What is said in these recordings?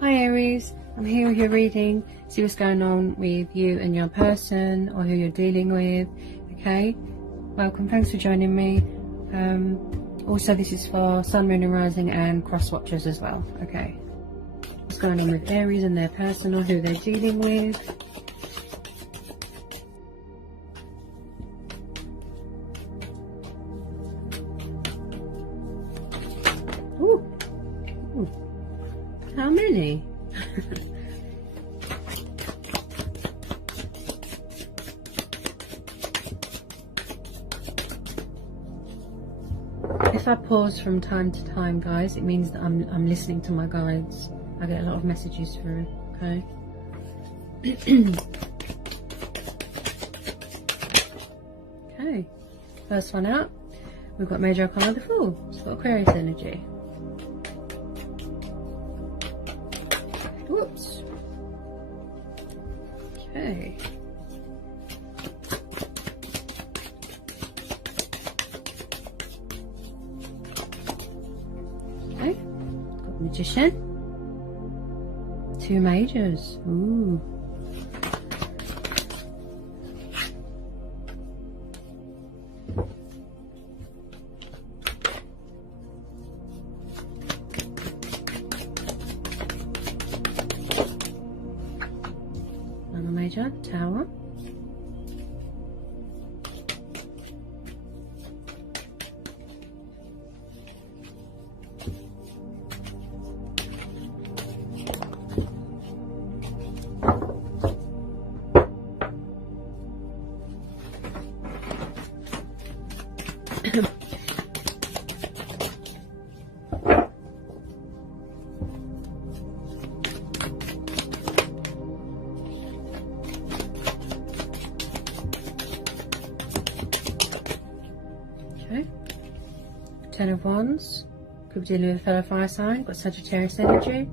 Hi Aries, I'm here with your reading. See what's going on with you and your person, or who you're dealing with. Okay, welcome, thanks for joining me. Also this is for Sun, Moon and Rising and cross watchers as well. Okay, what's going on with Aries and their person, or who they're dealing with. Ooh. Ooh. How many? If I pause from time to time, guys, it means that I'm listening to my guides. I get a lot of messages through, okay? Okay, first one out, we've got Major Arcana the Fool. It's got Aquarius energy. Whoops. Okay. Okay, got Magician. Two Majors. Ooh. Another Major, Tower. Okay, Ten of Wands, could be dealing with a fellow fire sign, got Sagittarius energy.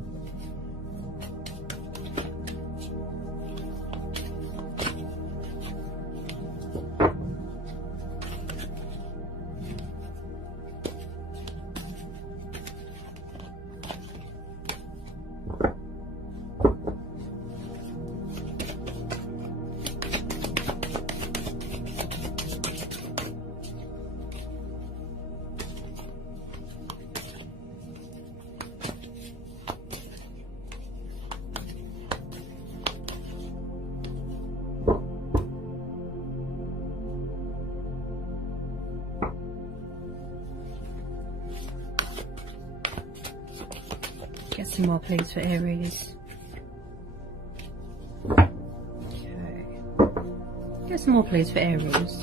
Get some more please for Aries. Okay. Get some more please for Aries.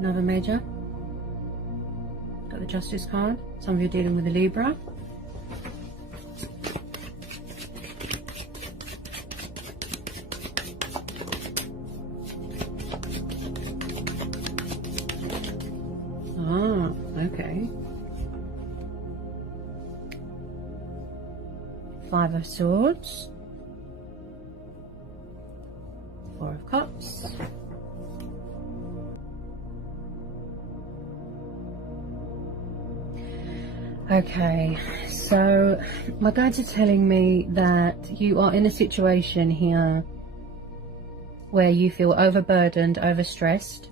Another Major, got the Justice card. Some of you are dealing with a Libra. Ah, okay. Five of Swords, Four of Cups, okay, so my guides are telling me that you are in a situation here where you feel overburdened, overstressed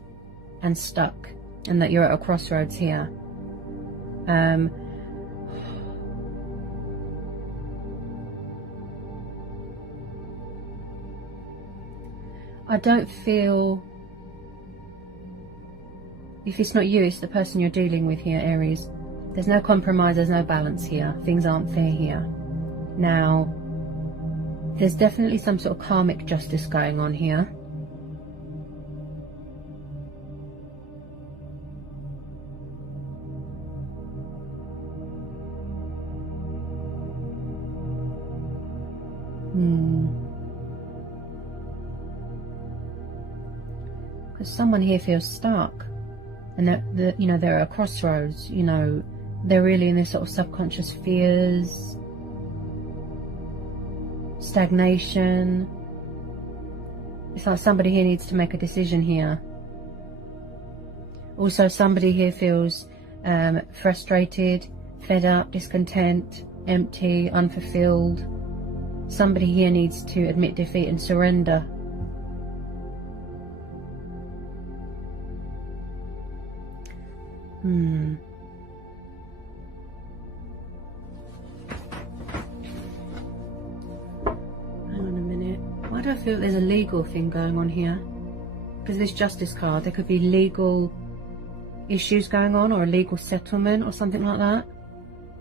and stuck, and that you're at a crossroads here. I don't feel, if it's not you, it's the person you're dealing with here, Aries. There's no compromise, there's no balance here. Things aren't fair here. Now, there's definitely some sort of karmic justice going on here. Because someone here feels stuck, and you know, they're at a crossroads. You know, they're really in this sort of subconscious fears, stagnation. It's like somebody here needs to make a decision here. Also, somebody here feels frustrated, fed up, discontent, empty, unfulfilled. Somebody here needs to admit defeat and surrender. Hang on a minute. Why do I feel there's a legal thing going on here? Because this Justice card, there could be legal issues going on, or a legal settlement or something like that,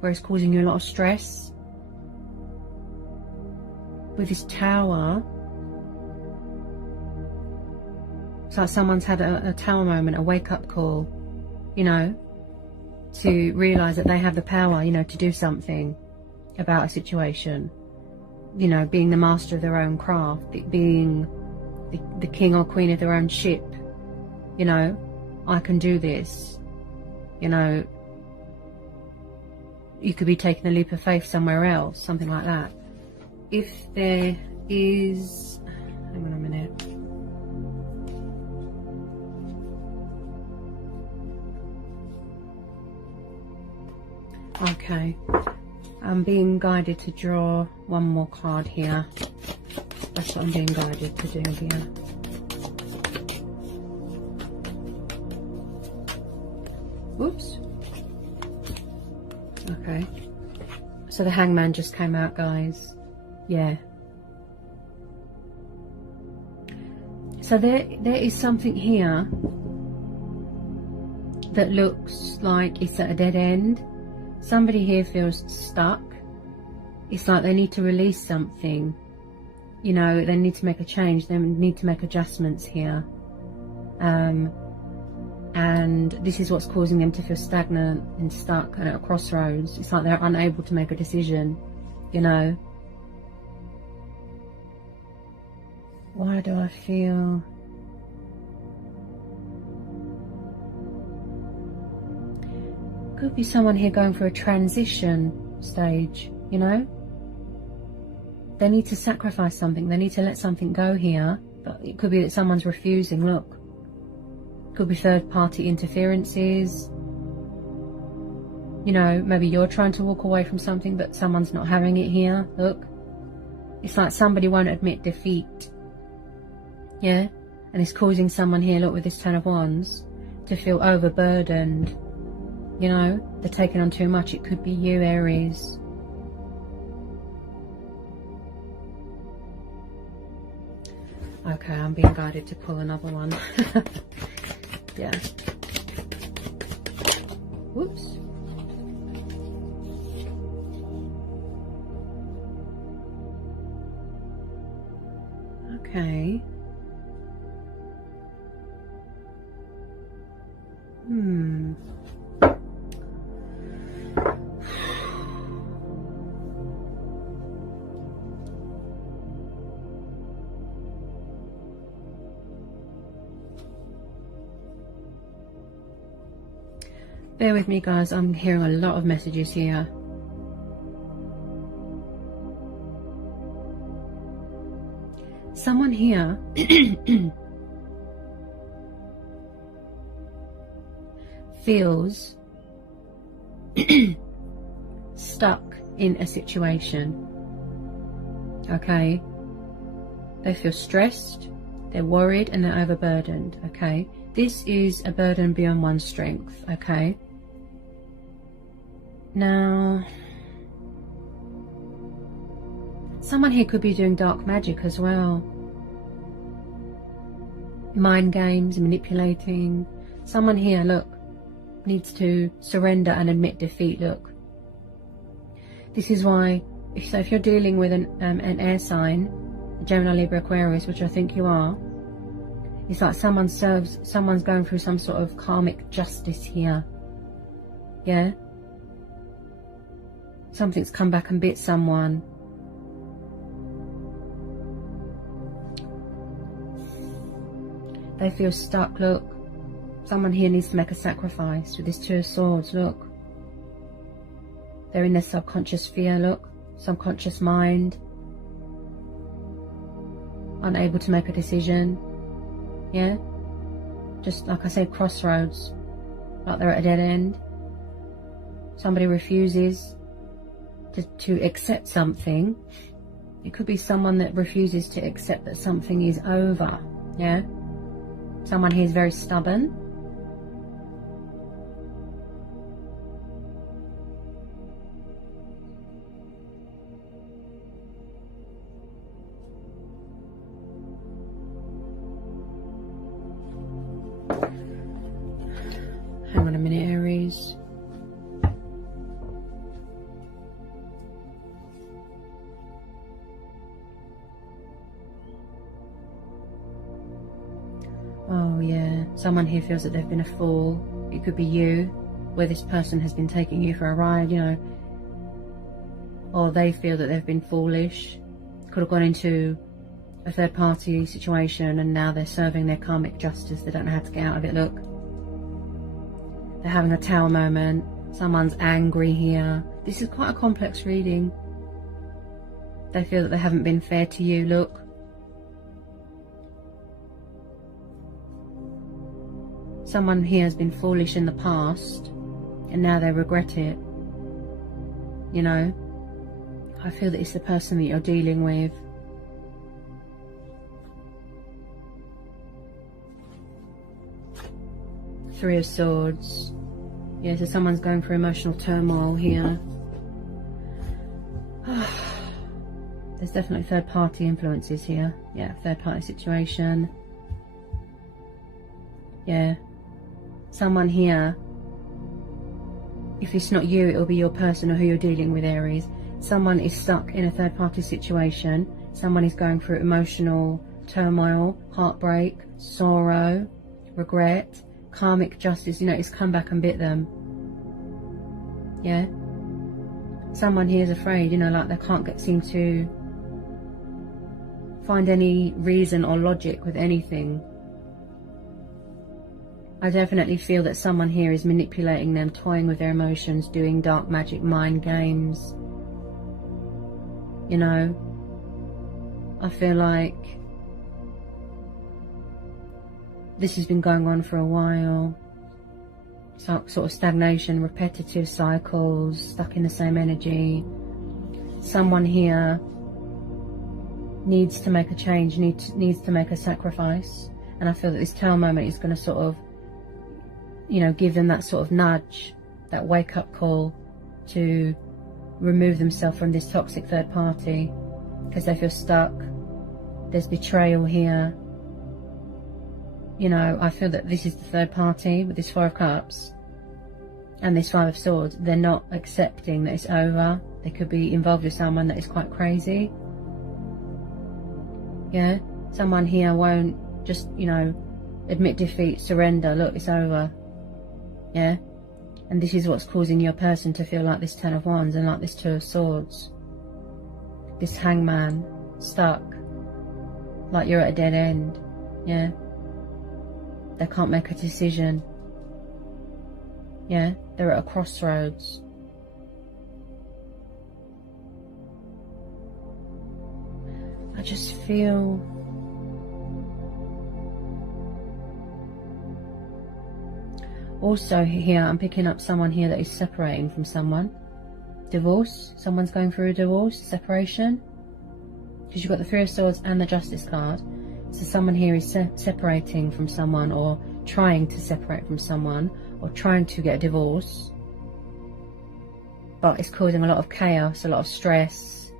where it's causing you a lot of stress. With this Tower, it's like someone's had a Tower moment, a wake-up call, you know, to realise that they have the power, you know, to do something about a situation. You know, being the master of their own craft, being the king or queen of their own ship. You know, I can do this. You know, you could be taking a leap of faith somewhere else, something like that. If there is, hang on a minute. Okay, I'm being guided to draw one more card here. That's what I'm being guided to do here. Whoops. Okay, so the Hangman just came out, guys. Yeah. So there is something here that looks like it's at a dead end. Somebody here feels stuck. It's like they need to release something. You know, they need to make a change. They need to make adjustments here. And this is what's causing them to feel stagnant and stuck and at a crossroads. It's like they're unable to make a decision, you know. Why do I feel... Could be someone here going through a transition stage, you know. They need to sacrifice something. They need to let something go here. But it could be that someone's refusing. Look. Could be third-party interferences. You know, maybe you're trying to walk away from something, but someone's not having it here. Look. It's like somebody won't admit defeat. Yeah? And it's causing someone here, look, with this Ten of Wands, to feel overburdened. You know, they're taking on too much. It could be you, Aries. Okay, I'm being guided to pull another one. Yeah. Whoops. Okay. Bear with me, guys, I'm hearing a lot of messages here. Someone here feels stuck in a situation. Okay? They feel stressed, they're worried, and they're overburdened. Okay? This is a burden beyond one's strength. Okay? Now, someone here could be doing dark magic as well. Mind games, manipulating. Someone here, look, needs to surrender and admit defeat, look. This is why, if you're dealing with an air sign, Gemini, Libra, Aquarius, which I think you are, it's like someone's going through some sort of karmic justice here. Yeah? Something's come back and bit someone. They feel stuck, look. Someone here needs to make a sacrifice with this Two of Swords, look. They're in their subconscious fear, look. Subconscious mind. Unable to make a decision. Yeah? Just like I said, crossroads. Like they're at a dead end. Somebody refuses to accept something. It could be someone that refuses to accept that something is over. Yeah? Someone here is very stubborn. Hang on a minute, Aries. Oh yeah, someone here feels that they've been a fool. It could be you, where this person has been taking you for a ride, you know. Or they feel that they've been foolish. Could have gone into a third party situation and now they're serving their karmic justice. They don't know how to get out of it, look. They're having a tower moment. Someone's angry here. This is quite a complex reading. They feel that they haven't been fair to you, look. Someone here has been foolish in the past and now they regret it. You know, I feel that it's the person that you're dealing with. Three of Swords. Yeah, so someone's going through emotional turmoil here. There's definitely third party influences here. Yeah, third party situation. Yeah. Someone here, if it's not you, it'll be your person or who you're dealing with, Aries. Someone is stuck in a third party situation. Someone is going through emotional turmoil, heartbreak, sorrow, regret, karmic justice. You know, it's come back and bit them. Yeah? Someone here is afraid, you know, like they can't seem to find any reason or logic with anything. I definitely feel that someone here is manipulating them, toying with their emotions, doing dark magic, mind games. You know, I feel like this has been going on for a while. So, sort of stagnation, repetitive cycles, stuck in the same energy. Someone here needs to make a change, needs to make a sacrifice. And I feel that this Tower moment is going to sort of, you know, give them that sort of nudge, that wake up call to remove themselves from this toxic third party because they feel stuck. There's betrayal here. You know, I feel that this is the third party with this Four of Cups and this Five of Swords. They're not accepting that it's over. They could be involved with someone that is quite crazy. Yeah, someone here won't just, you know, admit defeat, surrender, look, it's over. Yeah, and this is what's causing your person to feel like this Ten of Wands and like this Two of Swords. This Hangman, stuck, like you're at a dead end. Yeah, they can't make a decision. Yeah, they're at a crossroads. I just feel also here, I'm picking up someone here that is separating from someone. Divorce. Someone's going through a divorce, separation. Because you've got the Three of Swords and the Justice card. So someone here is separating from someone, or trying to separate from someone, or trying to get a divorce. but it's causing a lot of chaos, a lot of stress,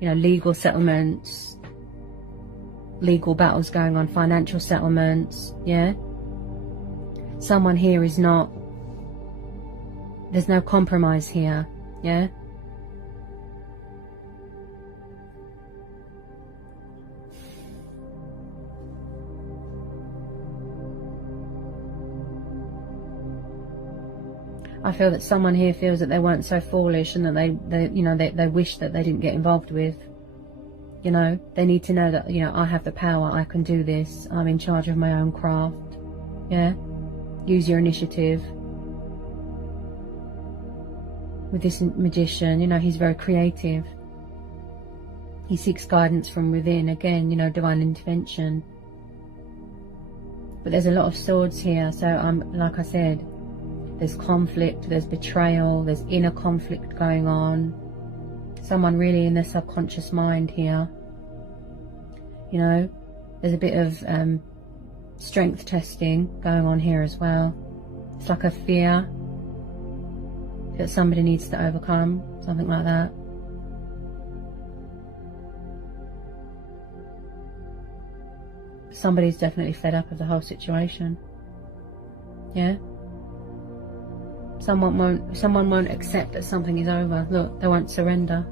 you know, legal settlements, legal battles going on, financial settlements, yeah? Someone here is not, there's no compromise here, yeah? I feel that someone here feels that they weren't so foolish and that they wish that they didn't get involved with. You know, they need to know that, you know, I have the power, I can do this, I'm in charge of my own craft. Yeah? Use your initiative. With this magician, you know, he's very creative. He seeks guidance from within, again, you know, divine intervention. But there's a lot of swords here, so like I said, there's conflict, there's betrayal, there's inner conflict going on. Someone really in their subconscious mind here. You know, there's a bit of strength testing going on here as well. It's like a fear that somebody needs to overcome, something like that. Somebody's definitely fed up of the whole situation. Yeah? Someone won't accept that something is over. Look, they won't surrender.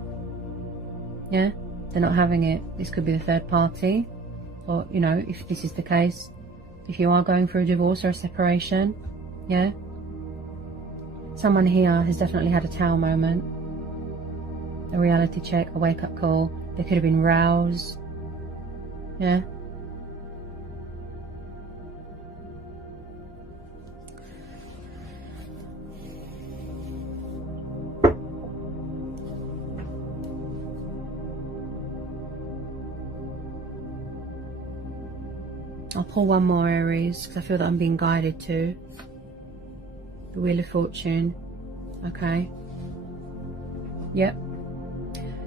Yeah? They're not having it. This could be the third party. Or, you know, if this is the case, if you are going through a divorce or a separation, yeah? Someone here has definitely had a Tower moment. A reality check, a wake-up call. They could have been roused. Yeah? I'll pull one more, Aries, because I feel that I'm being guided to. The Wheel of Fortune. Okay. Yep.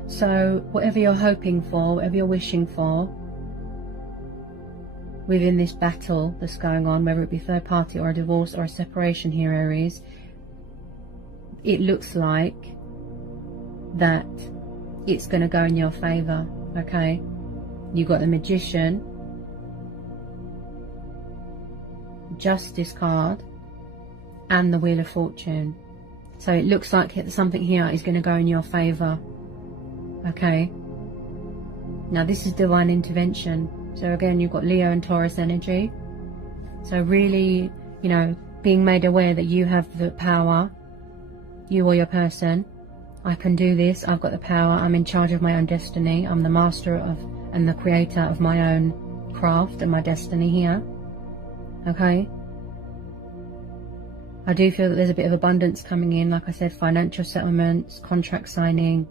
So, whatever you're hoping for, whatever you're wishing for, within this battle that's going on, whether it be third party or a divorce or a separation here, Aries, it looks like that it's going to go in your favour, okay? You've got the Magician, Justice card, and the Wheel of Fortune. So it looks like something here is going to go in your favour, okay? Now this is divine intervention. So again, you've got Leo and Taurus energy. So really, you know, being made aware that you have the power, you or your person. I can do this, I've got the power, I'm in charge of my own destiny, I'm the master of and the creator of my own craft and my destiny here. Okay? I do feel that there's a bit of abundance coming in, like I said, financial settlements, contract signing.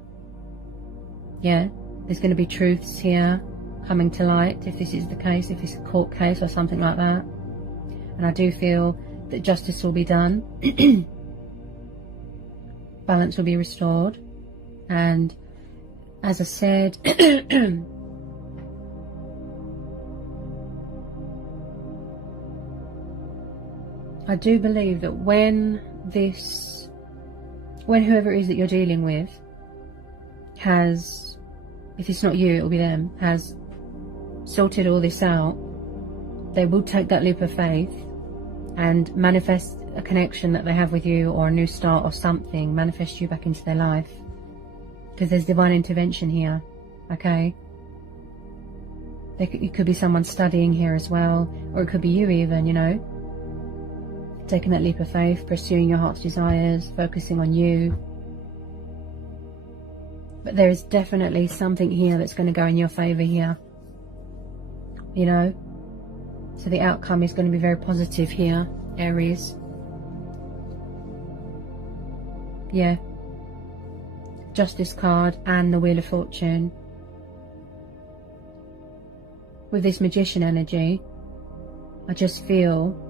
Yeah, there's going to be truths here coming to light if this is the case, if it's a court case or something like that. And I do feel that justice will be done. Balance will be restored. And as I said, I do believe that when whoever it is that you're dealing with has, if it's not you, it'll be them, has sorted all this out, they will take that leap of faith and manifest a connection that they have with you, or a new start or something, manifest you back into their life. Because there's divine intervention here, okay? It could be someone studying here as well, or it could be you even, you know? Taking that leap of faith, pursuing your heart's desires, focusing on you. But there is definitely something here that's going to go in your favour here. You know? So the outcome is going to be very positive here, Aries. Yeah. Justice card and the Wheel of Fortune. With this Magician energy, I just feel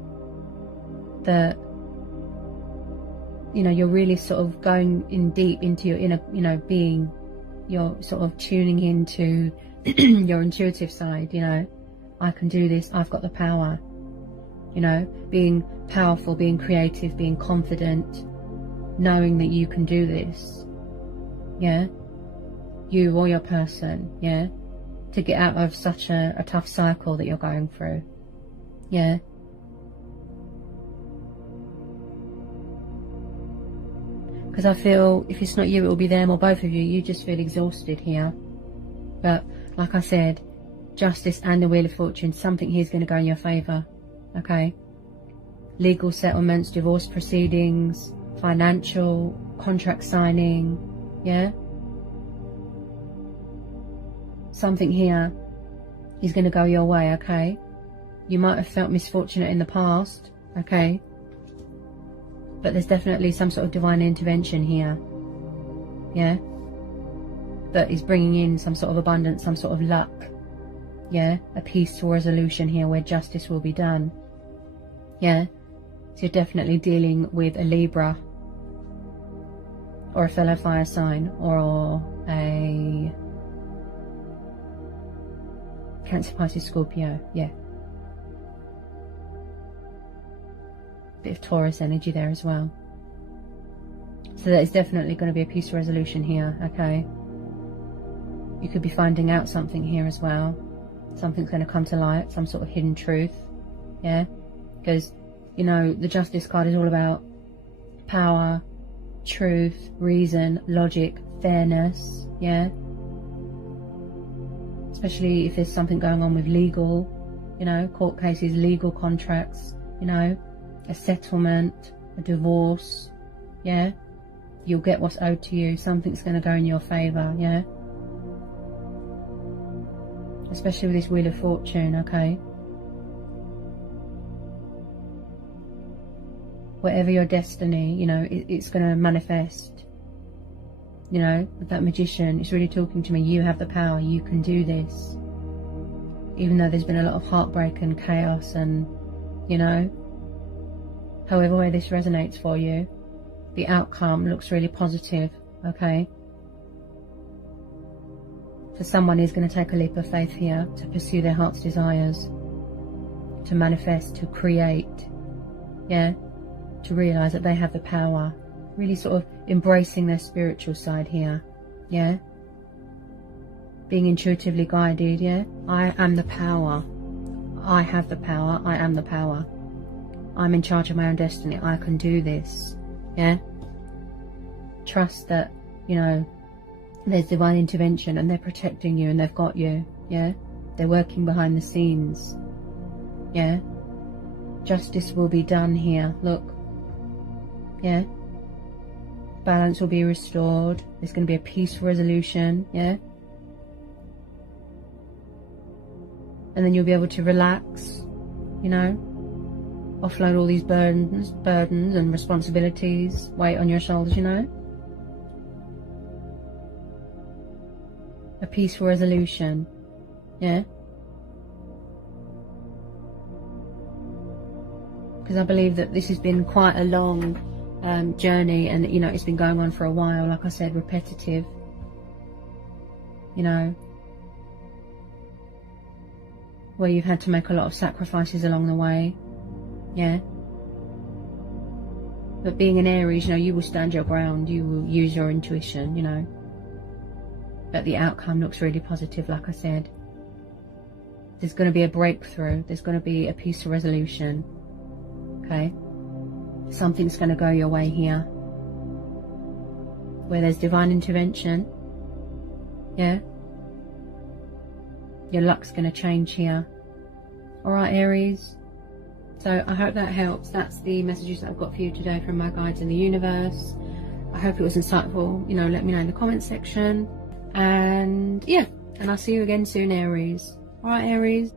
that, you know, you're really sort of going in deep into your inner, you know, being. You're sort of tuning into your intuitive side, you know. I can do this, I've got the power. You know, being powerful, being creative, being confident. knowing that you can do this, yeah, you or your person, yeah, to get out of such a tough cycle that you're going through, yeah. Because I feel if it's not you, it will be them or both of you. You just feel exhausted here. But like I said, Justice and the Wheel of Fortune, something here is going to go in your favour, okay? Legal settlements, divorce proceedings, financial, contract signing, yeah? Something here is going to go your way, okay? You might have felt misfortunate in the past, okay? But there's definitely some sort of divine intervention here, yeah? That is bringing in some sort of abundance, some sort of luck, yeah? A peaceful resolution here where justice will be done, yeah? So you're definitely dealing with a Libra or a fellow fire sign or a Cancer, Pisces, Scorpio, yeah. Bit of Taurus energy there as well. So there's definitely going to be a peaceful resolution here, okay? You could be finding out something here as well. Something's going to come to light, some sort of hidden truth, yeah? Because, you know, the Justice card is all about power, truth, reason, logic, fairness, yeah? Especially if there's something going on with legal, you know, court cases, legal contracts, you know, a settlement, a divorce, yeah? You'll get what's owed to you. Something's going to go in your favour, yeah? Especially with this Wheel of Fortune, okay? Whatever your destiny, you know, it's going to manifest. You know, with that Magician, it's really talking to me. You have the power. You can do this. Even though there's been a lot of heartbreak and chaos and, you know, however way this resonates for you, the outcome looks really positive, okay? So someone is going to take a leap of faith here to pursue their heart's desires, to manifest, to create, yeah? To realise that they have the power. Really sort of embracing their spiritual side here, yeah? Being intuitively guided, yeah? I am the power. I have the power. I am the power. I'm in charge of my own destiny. I can do this, yeah? Trust that, you know, there's divine intervention and they're protecting you and they've got you, yeah? They're working behind the scenes, yeah? Justice will be done here, look, yeah? Balance will be restored. There's going to be a peaceful resolution, yeah? And then you'll be able to relax, you know? Offload all these burdens and responsibilities, weight on your shoulders, you know? A peaceful resolution, yeah? Because I believe that this has been quite a long journey, and you know, it's been going on for a while, like I said, repetitive, you know, where you've had to make a lot of sacrifices along the way, yeah? But being an Aries, you know, you will stand your ground, you will use your intuition, you know, but the outcome looks really positive, like I said. There's going to be a breakthrough, there's going to be a peaceful resolution, okay? Something's going to go your way here, where there's divine intervention, yeah? Your luck's going to change here. Alright, Aries? So I hope that helps. That's the messages that I've got for you today from my guides in the universe. I hope it was insightful. You know, let me know in the comments section. And yeah, and I'll see you again soon, Aries. Alright, Aries?